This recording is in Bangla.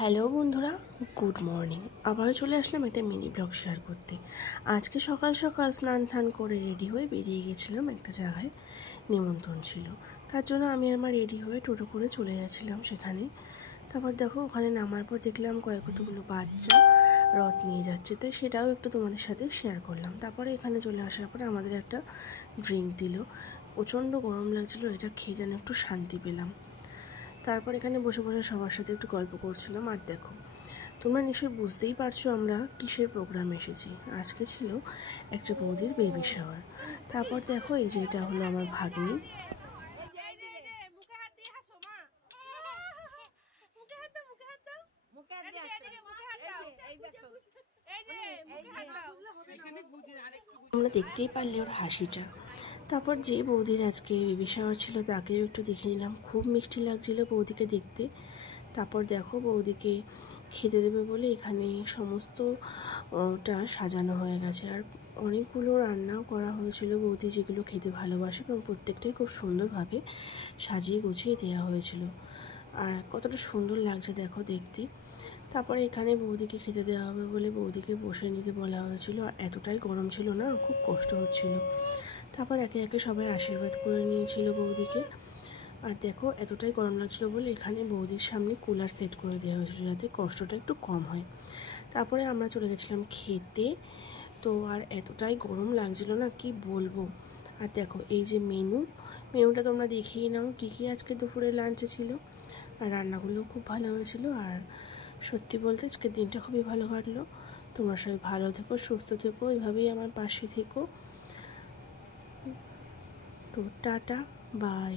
হ্যালো বন্ধুরা, গুড মর্নিং। আবারও চলে আসলাম একটা মিনি ব্লগ শেয়ার করতে। আজকে সকাল সকাল স্নান টান করে রেডি হয়ে বেরিয়ে গেছিলাম, একটা জায়গায় নিমন্ত্রণ ছিল। তার জন্য আমি আমার রেডি হয়ে টোটো করে চলে যাচ্ছিলাম সেখানে। তারপর দেখো, ওখানে নামার পর দেখলাম কতগুলো বাচ্চা রথ নিয়ে যাচ্ছে, তো সেটাও একটু তোমাদের সাথে শেয়ার করলাম। তারপরে এখানে চলে আসার পরে আমাদের একটা ড্রিঙ্ক দিল। প্রচণ্ড গরম লাগছিলো, এটা খেয়ে যেন একটু শান্তি পেলাম। তারপর এখানে বসে বসে সবার সাথে একটু গল্প করছিলাম। আর দেখো, তোমরা নিশ্চয়ই বুঝতেই পারছো আমরা কিসের প্রোগ্রামে এসেছি। আজকে ছিল একটা বৌদির বেবি শাওয়ার। তারপর দেখো, এই যে এটা হলো আমার ভাগ্নি। তোমরা দেখতেই পারলে ওর হাসিটা। তারপর যে বৌদির আজকে বেবি শাওয়ার ছিল তাকেও একটু দেখে নিলাম, খুব মিষ্টি লাগছিল বৌদিকে দেখতে। তারপর দেখো, বৌদিকে খেতে দেবে বলে এখানে সমস্তটা সাজানো হয়ে গেছে। আর অনেকগুলো রান্নাও করা হয়েছিল বৌদি যেগুলো খেতে ভালোবাসে, এবং প্রত্যেকটাই খুব সুন্দরভাবে সাজিয়ে গুছিয়ে দেওয়া হয়েছিল। আর কতটা সুন্দর লাগছে দেখো দেখতে। তারপরে এখানে বৌদিকে খেতে দেওয়া হবে বলে বৌদিকে বসে নিতে বলা হয়েছিল। আর এতটাই গরম ছিল না, খুব কষ্ট হচ্ছিল। তারপর একে একে সবাই আশীর্বাদ করে নিয়েছিল বৌদিকে। আর দেখো, এতটাই গরম লাগছিলো বলে এখানে বৌদির সামনে কুলার সেট করে দেওয়া হয়েছিল যাতে কষ্টটা একটু কম হয়। তারপরে আমরা চলে গেছিলাম খেতে। তো আর এতটাই গরম লাগছিল না, কি বলবো। আর দেখো, এই যে মেনুটা তোমরা দেখিয়ে নাও কী কী আজকে দুপুরে লাঞ্চে ছিল। আর রান্নাগুলো খুব ভালো হয়েছিল। আর সত্যি বলতে আজকে দিনটা খুবই ভালো কাটলো। তোমরা সবাই ভালো থেকো, সুস্থ থেকো, এইভাবেই আমার পাশে থেকো। তো টাটা, বাই।